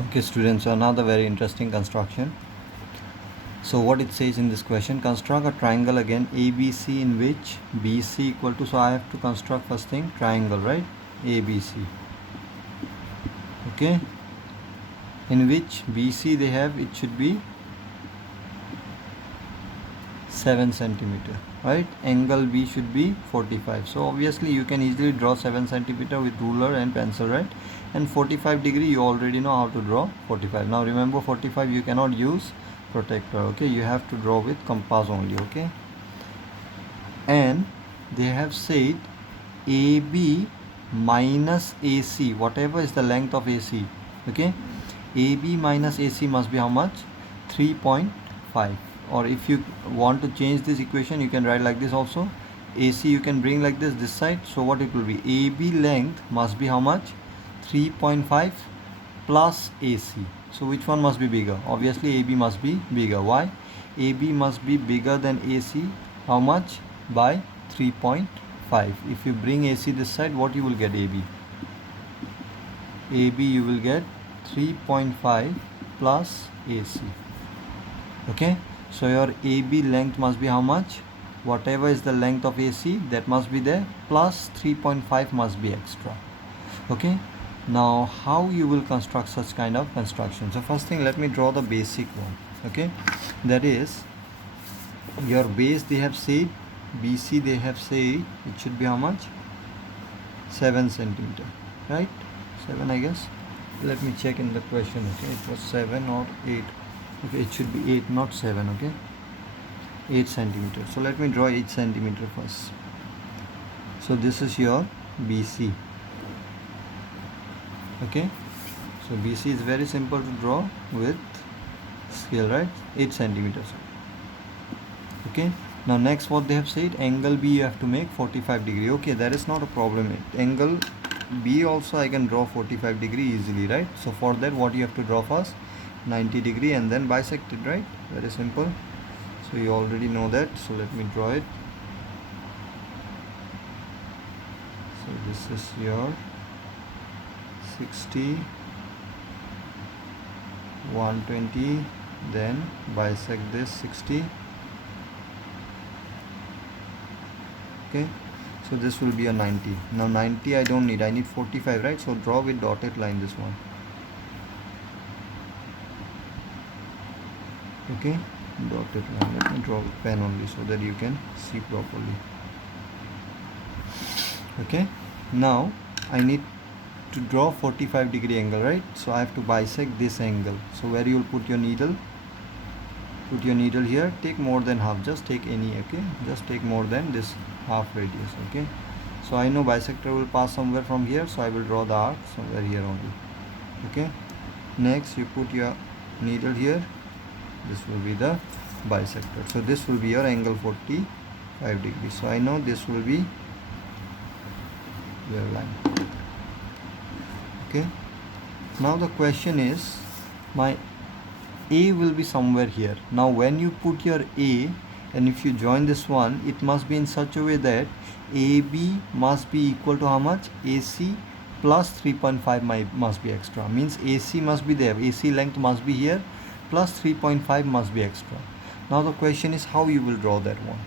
Okay students, so another very interesting construction. So what it says in this question, construct a triangle again ABC in which BC equal to, so I have to construct first thing triangle, right? ABC, okay, in which BC they have, it should be 7 centimeter, right? Angle B should be 45. So obviously you can easily draw 7 centimeter with ruler and pencil, right? And 45 degree you already know how to draw 45. Now remember 45 you cannot use protector, okay? You have to draw with compass only, okay? And they have said AB minus AC, whatever is the length of AC, okay? AB minus AC must be how much? 3.5. Or if you want to change this equation, you can write like this also. AC you can bring like this side. So what it will be? AB length must be how much? 3.5 plus AC. So which one must be bigger? Obviously AB must be bigger. Why? AB must be bigger than AC. How much? By 3.5. If you bring AC this side, what you will get? AB. AB you will get 3.5 plus AC. Okay. So your AB length must be how much? Whatever is the length of AC, that must be there, plus 3.5 must be extra. Okay. Now how you will construct such kind of construction? So first thing, let me draw the basic one. Okay, that is your base, they have said BC, they have said it should be how much? 7 centimeter, right? 7 I guess. Let me check in the question. Okay, it was 7 or 8. Okay, it should be 8, not 7. Okay, 8 centimeter. So let me draw 8 centimeter first. So this is your BC. Okay, so BC is very simple to draw with scale, right? 8 centimeters. Okay, now next what they have said, angle B you have to make 45 degree. Okay, that is not a problem. Angle B also I can draw 45 degree easily, right? So for that, what you have to draw first? 90 degree and then bisect it, right? Very simple. So you already know that. So let me draw it. So this is your 60, 120, then bisect this 60. Okay, so this will be a 90. Now 90 I don't need, I need 45, right? So draw with dotted line this one. Okay, dotted line. Let me draw with pen only so that you can see properly. Okay, now I need to draw 45 degree angle, right? So I have to bisect this angle. So where you will put your needle? Put your needle here. Take more than half, just take any. Okay, just take more than this half radius. Okay, so I know bisector will pass somewhere from here, so I will draw the arc somewhere here only. Okay, next you put your needle here. This will be the bisector. So this will be your angle 45 degrees. So I know this will be your line. Okay, now the question is, my A will be somewhere here. Now when you put your A and if you join this one, it must be in such a way that AB must be equal to how much? AC plus 3.5 must be extra. Means AC must be there. AC length must be here plus 3.5 must be extra. Now the question is how you will draw that one.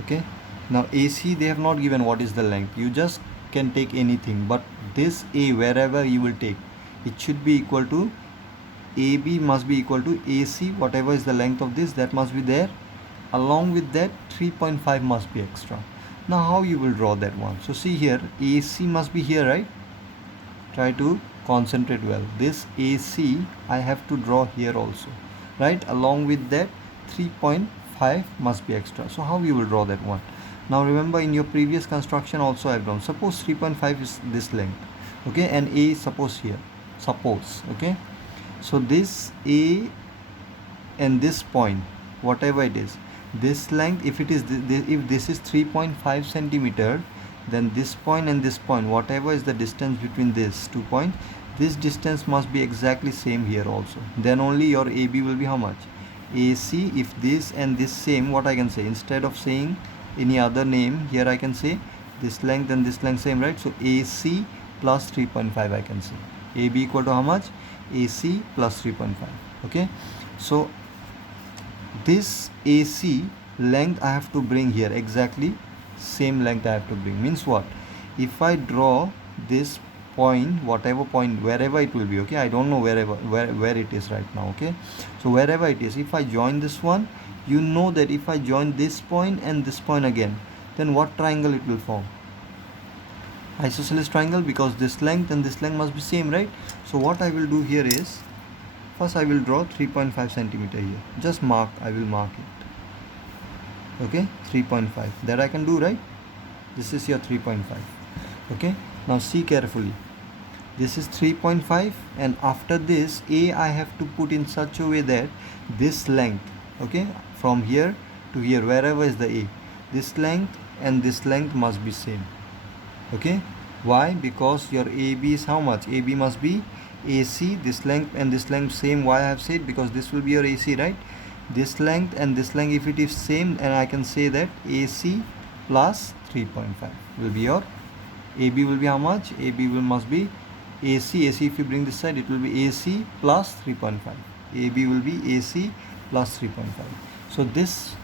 Okay, now AC they have not given what is the length. You just can take anything, but this A, wherever you will take, it should be equal to AB must be equal to AC, whatever is the length of this, that must be there. Along with that 3.5 must be extra. Now how you will draw that one? So see here, AC must be here, right? Try to concentrate well. This AC I have to draw here also, right? Along with that 3.5 must be extra. So how you will draw that one? Now remember, in your previous construction also I have drawn. Suppose 3.5 is this length, okay, and A is suppose here. Suppose, okay. So this A and this point, whatever it is, this length, if it is if this is 3.5 centimeter, then this point and this point, whatever is the distance between these 2 points, this distance must be exactly same here also. Then only your AB will be how much? AC. If this and this same, what I can say, instead of saying any other name, here I can say this length and this length same, right? So AC plus 3.5 I can say. AB equal to how much? AC plus 3.5. Okay, so this AC length I have to bring here, exactly same length I have to bring. Means what? If I draw this point, whatever point, wherever it will be, okay, I don't know where it is right now, okay, so wherever it is, if I join this one, you know that if I join this point and this point again, then what triangle it will form? Isosceles triangle, because this length and this length must be same, right? So what I will do here is, first I will draw 3.5 centimeter here. Just mark, I will mark it. Okay, 3.5. That I can do, right? This is your 3.5. Okay, now see carefully. This is 3.5, and after this A I have to put in such a way that this length, okay, from here to here, wherever is the A, this length and this length must be same. Okay, why? Because your AB is how much? AB must be AC, this length and this length same. Why I have said? Because this will be your AC, right? This length and this length, if it is same, and I can say that AC plus 3.5 will be your AB. Will be how much? AB will must be AC. If you bring this side, it will be AC plus 3.5. AB will be AC plus 3.5. So this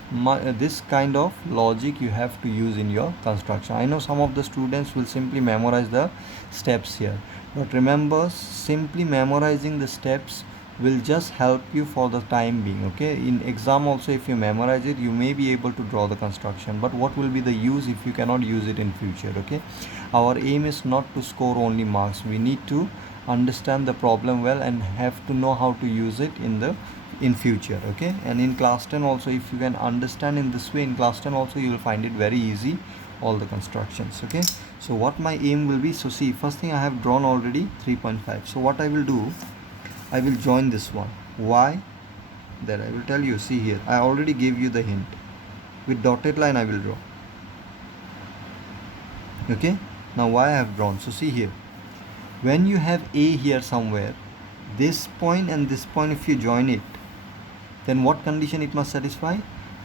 kind of logic you have to use in your construction. I know some of the students will simply memorize the steps here, but remember, simply memorizing the steps will just help you for the time being. Okay, in exam also, if you memorize it, you may be able to draw the construction, but what will be the use if you cannot use it in future? Okay, our aim is not to score only marks. We need to understand the problem well and have to know how to use it in future. Okay, and in class 10 also, if you can understand in this way, in class 10 also you will find it very easy, all the constructions. Okay, so what my aim will be, so see, first thing I have drawn already 3.5. so what I will do, I will join this one. Why? That I will tell you. See here, I already gave you the hint. With dotted line I will draw. Okay, now why I have drawn? So see here, when you have A here somewhere, this point and this point, if you join it, then what condition it must satisfy?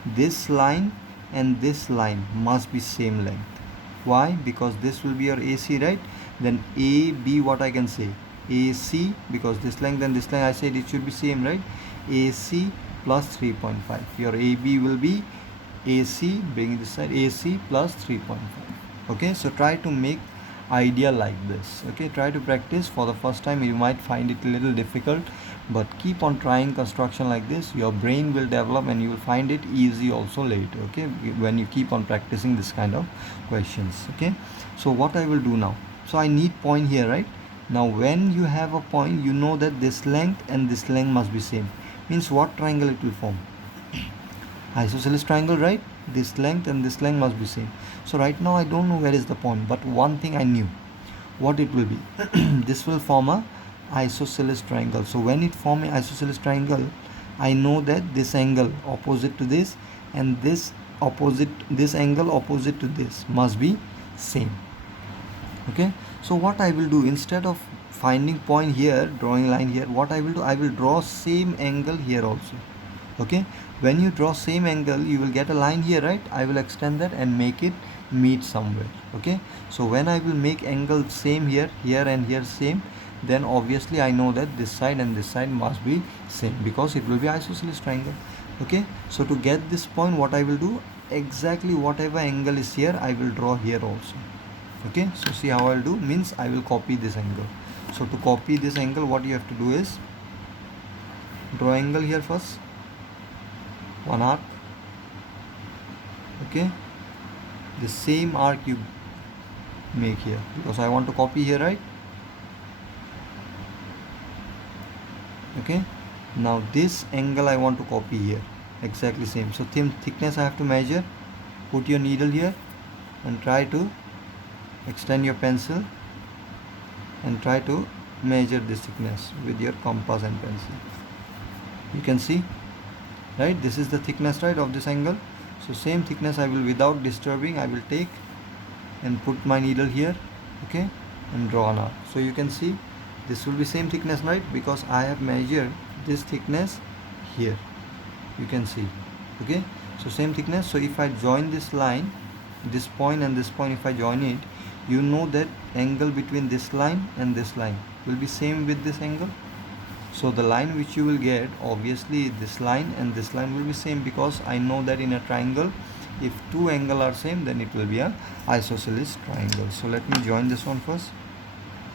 This line and this line must be same length. Why? Because this will be your AC, right? Then AB, what I can say? AC, because this length and this length, I said it should be same, right? AC plus 3.5. Your AB will be AC, bring this side, AC plus 3.5. Okay, so try to make idea like this. Okay, try to practice. For the first time you might find it a little difficult, but keep on trying construction like this. Your brain will develop and you will find it easy also later. Okay, when you keep on practicing this kind of questions. Okay, so what I will do now, so I need point here, right? Now when you have a point, you know that this length and this length must be same. Means what triangle it will form? Isosceles triangle, right? This length and this length must be same. So right now I don't know where is the point, but one thing I knew, what it will be. This will form a isosceles triangle. So when it form an isosceles triangle, I know that this angle opposite to this and this angle opposite to this must be same. Okay, so what I will do, instead of finding point here, drawing line here, what I will do, I will draw same angle here also. Okay, when you draw same angle, you will get a line here, right? I will extend that and make it meet somewhere. Okay, so when I will make angle same here and here same, then obviously I know that this side and this side must be same, because it will be isosceles triangle. Okay, so to get this point, what I will do, exactly whatever angle is here, I will draw here also. Okay, so see how I'll do, means I will copy this angle. So to copy this angle, what you have to do is draw angle here first, one arc. Okay, the same arc you make here, because I want to copy here, right? Okay, now this angle I want to copy here, exactly same. So thickness I have to measure. Put your needle here and try to extend your pencil and try to measure this thickness with your compass and pencil. You can see, right? This is the thickness, right, of this angle. So same thickness I will, without disturbing, I will take and put my needle here. Okay, and draw an arc. So you can see this will be same thickness, right? Because I have measured this thickness here. You can see. Okay, so same thickness. So if I join this line, this point and this point, if I join it, you know that angle between this line and this line will be same with this angle. So the line which you will get, obviously this line and this line will be same, because I know that in a triangle, if two angles are same, then it will be a isosceles triangle. So let me join this one first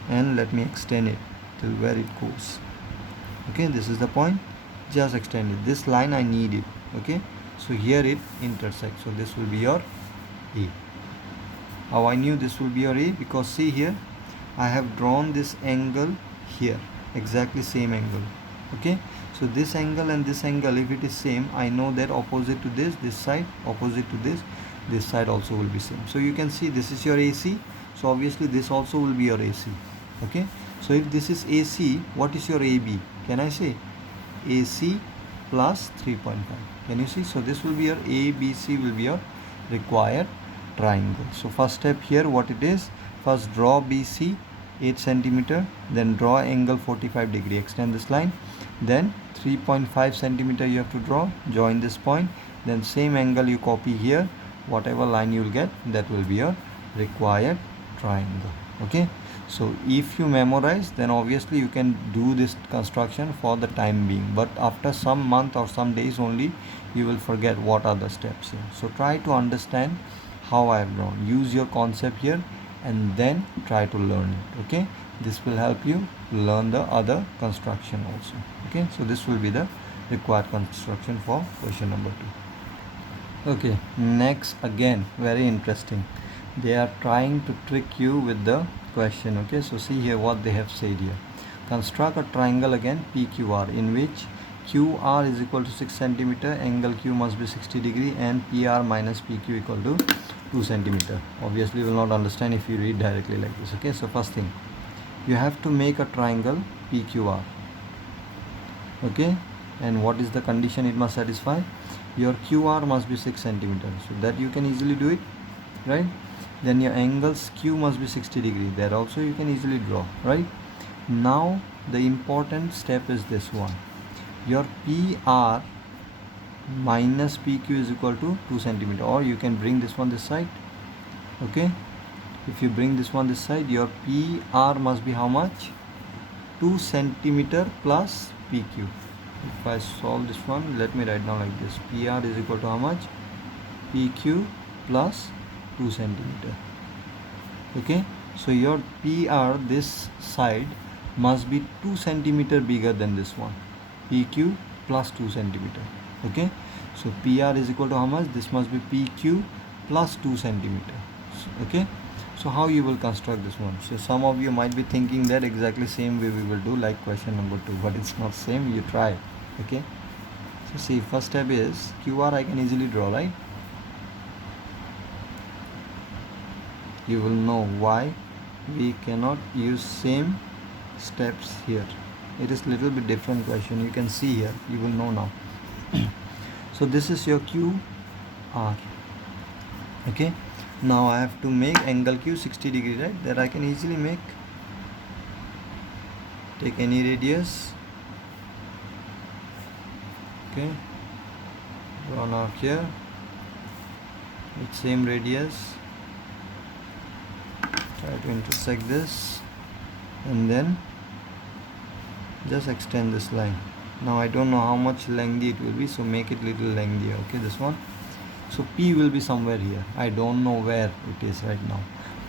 and let me extend it till where it goes. Okay, this is the point, just extend it. This line I need it. Okay, so here it intersects, so this will be your A. How I knew this will be your A? Because see here, I have drawn this angle here, exactly same angle. Okay, so this angle and this angle, if it is same, I know that opposite to this side, opposite to this side also will be same. So you can see this is your AC, so obviously this also will be your AC. Okay, so if this is AC, what is your AB? Can I say AC plus 3.5? Can you see? So this will be your ABC, will be your required triangle. So first step here, what it is, first draw BC 8 centimeter, then draw angle 45 degree, extend this line, then 3.5 centimeter you have to draw, join this point, then same angle you copy here, whatever line you will get, that will be your required triangle. Okay, so if you memorize, then obviously you can do this construction for the time being, but after some month or some days only you will forget what are the steps here. So try to understand how I have drawn, use your concept here, and then try to learn it. Okay, this will help you learn the other construction also. Okay, so this will be the required construction for question number 2. Okay, next, again very interesting, they are trying to trick you with the question. Okay, so see here what they have said here. Construct a triangle again PQR, in which QR is equal to 6 centimeter, angle Q must be 60 degree, and PR minus PQ equal to 2 centimeter. Obviously you will not understand if you read directly like this. Okay, so first thing, you have to make a triangle PQR. Okay, and what is the condition it must satisfy? Your QR must be 6 centimeter, so that you can easily do it, right? Then your angles Q must be 60 degree, that also you can easily draw, right? Now the important step is this one, your PR minus PQ is equal to 2 centimeter, or you can bring this one this side. Okay, if you bring this one this side, your PR must be how much? 2 centimeter plus PQ. If I solve this one, let me write down like this, PR is equal to how much? PQ plus 2 centimeter. Okay, so your PR this side must be 2 centimeter bigger than this one, PQ plus 2 centimeter. Okay, so PR is equal to how much? This must be PQ plus 2 centimeter. Okay, so how you will construct this one? So some of you might be thinking that exactly same way we will do like question number 2, but it's not same. You try. Okay, so see, first step is QR I can easily draw, right? You will know why we cannot use same steps here. It is little bit different question, you can see here, you will know now. So this is your QR. Okay, now I have to make angle Q 60 degree, right? That I can easily make. Take any radius. Okay, drawn out here with same radius, try to intersect this, and then just extend this line. Now I don't know how much lengthy it will be, so make it little lengthier. Okay, this one. So P will be somewhere here, I don't know where it is right now,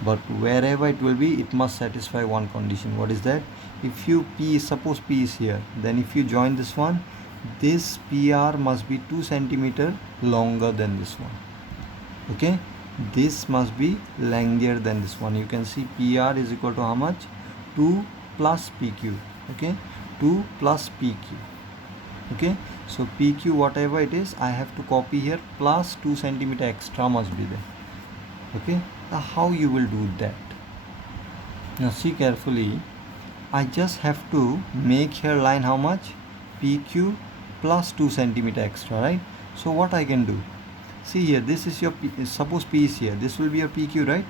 but wherever it will be, it must satisfy one condition. What is that? If you suppose P is here, then if you join this one, this PR must be 2 centimeter longer than this one. Okay, this must be lengthier than this one. You can see PR is equal to how much? 2 plus PQ. Okay, 2 plus PQ. Okay, so PQ whatever it is, I have to copy here, plus 2 centimeter extra must be there. Okay, now how you will do that? Now see carefully, I just have to make here line how much? PQ plus 2 centimeter extra, right? So what I can do? See here, this is your P, suppose P is here, this will be your PQ, right?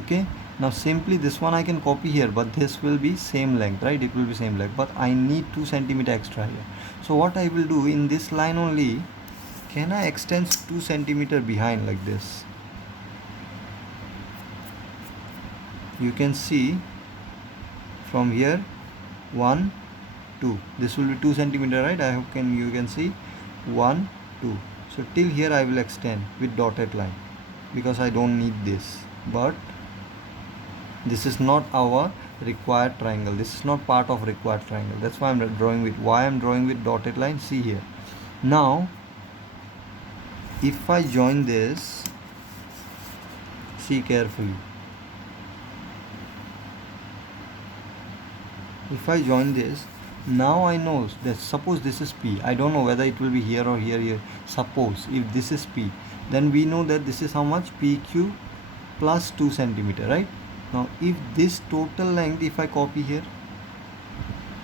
Okay, now simply this one I can copy here, but this will be same length, right? It will be same length, but I need 2 centimeter extra here. So what I will do, in this line only, can I extend 2 centimeter behind like this? You can see from here 1 2. This will be 2 centimeter, right? I hope you can see 1, 2. So till here I will extend with dotted line because I don't need this. But this is not our required triangle. This is not part of required triangle. That's why I'm drawing with dotted line. See here. Now if I join this, see carefully. If I join this, now I know that suppose this is P. I don't know whether it will be here or here. Suppose if this is P, then we know that this is how much? PQ plus 2 centimeter, right? Now if this total length, if I copy here,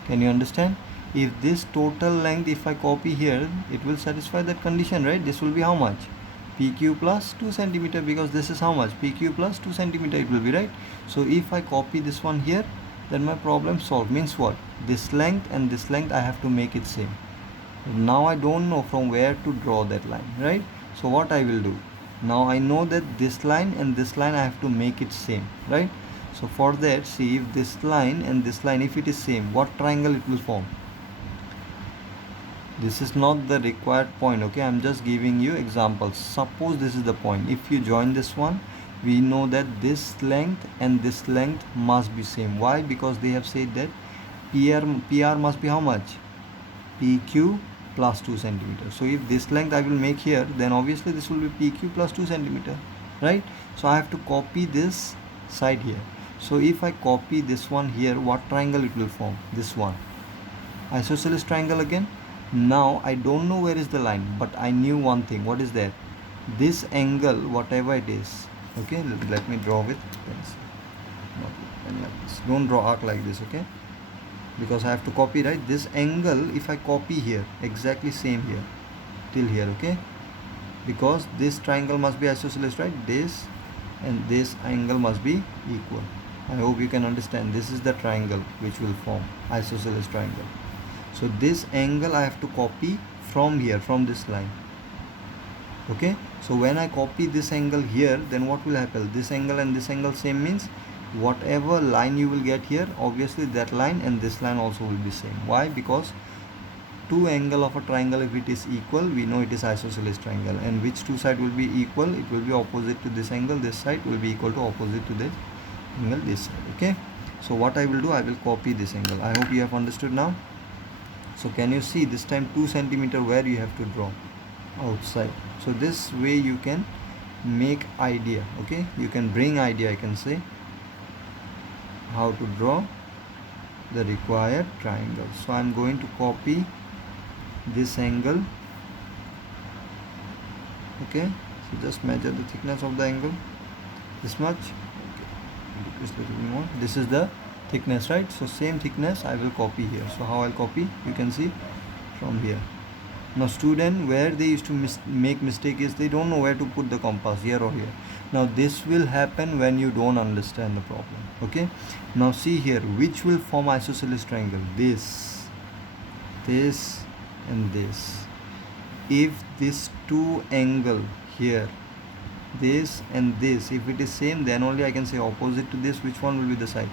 can you understand? If this total length, if I copy here, it will satisfy that condition, right? This will be how much? PQ plus 2 centimeter, because this is how much? PQ plus 2 centimeter it will be, right? So if I copy this one here, then my problem solved. Means what? This length and this length I have to make it same. Now I don't know from where to draw that line, right? So what I will do? Now I know that this line and this line I have to make it same, right? So for that, see, if this line and this line, if it is same, what triangle it will form? This is not the required point, okay? I'm just giving you examples. Suppose this is the point. If you join this one, we know that this length and this length must be same. Why? Because they have said that PR must be how much? PQ plus 2 centimeter. So if this length I will make here, then obviously this will be PQ plus 2 centimeter, right? So I have to copy this side here. So if I copy this one here, what triangle it will form? This one. Isosceles triangle again. Now I don't know where is the line, but I knew one thing. What is that? This angle, whatever it is, okay, let me draw with pencil. Not with pen like this. Don't draw arc like this, okay? Because I have to copy, right? This angle, if I copy here, exactly same here till here, okay? Because this triangle must be isosceles, right? This and this angle must be equal. I hope you can understand. This is the triangle which will form isosceles triangle. So this angle I have to copy from here, from this line, okay? So when I copy this angle here, then what will happen? This angle and this angle same, means whatever line you will get here, obviously that line and this line also will be same. Why? Because two angle of a triangle, if it is equal, we know it is isosceles triangle. And which two side will be equal? It will be opposite to this angle. This side will be equal to opposite to this angle, this side, okay? So what I will do, I will copy this angle. I hope you have understood now. So can you see this time 2 centimeter where you have to draw? Outside. So this way you can make idea, okay? You can bring idea, I can say, how to draw the required triangle. So I'm going to copy this angle, okay? So just measure the thickness of the angle, this much, okay. Decrease a little bit more. This is the thickness, right? So same thickness I will copy here. So how I'll copy? You can see from here. Now student, where they used to make mistake is they don't know where to put the compass, here or here. Now this will happen when you don't understand the problem, okay? Now see here, which will form isosceles triangle? This and this. If this two angle here, this and this, if it is same, then only I can say opposite to this. Which one will be the side?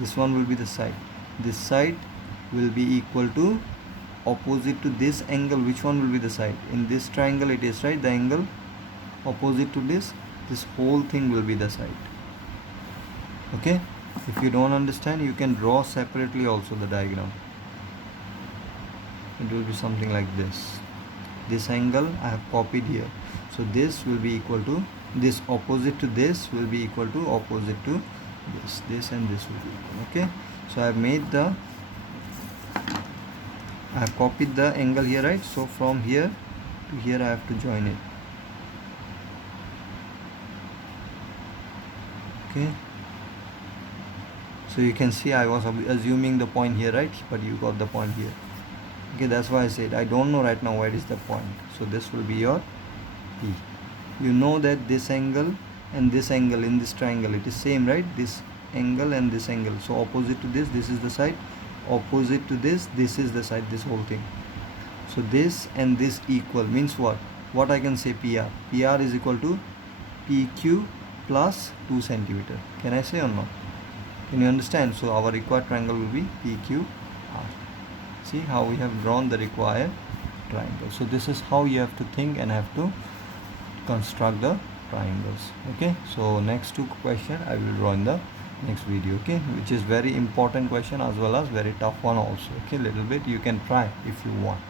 This one will be the side. This side will be equal to opposite to this angle. Which one will be the side? In this triangle it is, right? The angle opposite to this whole thing will be the side, okay? If you don't understand, you can draw separately also the diagram. It will be something like this. This angle I have copied here. So this will be equal to this, opposite to this will be equal to opposite to this and this will be equal, okay? So I have copied the angle here, right? So from here to here I have to join it, okay? So you can see I was assuming the point here, right? But you got the point here, okay? That's why I said I don't know right now where is the point. So this will be your P. You know that this angle and this angle in this triangle, it is same, right? This angle and this angle. So opposite to this is the side. Opposite to this is the side, this whole thing. So this and this equal means what I can say? PR is equal to PQ plus 2 centimeter. Can I say or not? Can you understand? So our required triangle will be PQR. See how we have drawn the required triangle. So this is how you have to think and have to construct the triangles. Okay, so next two question I will draw in the next video. Okay, which is very important question as well as very tough one also. Okay, little bit you can try if you want.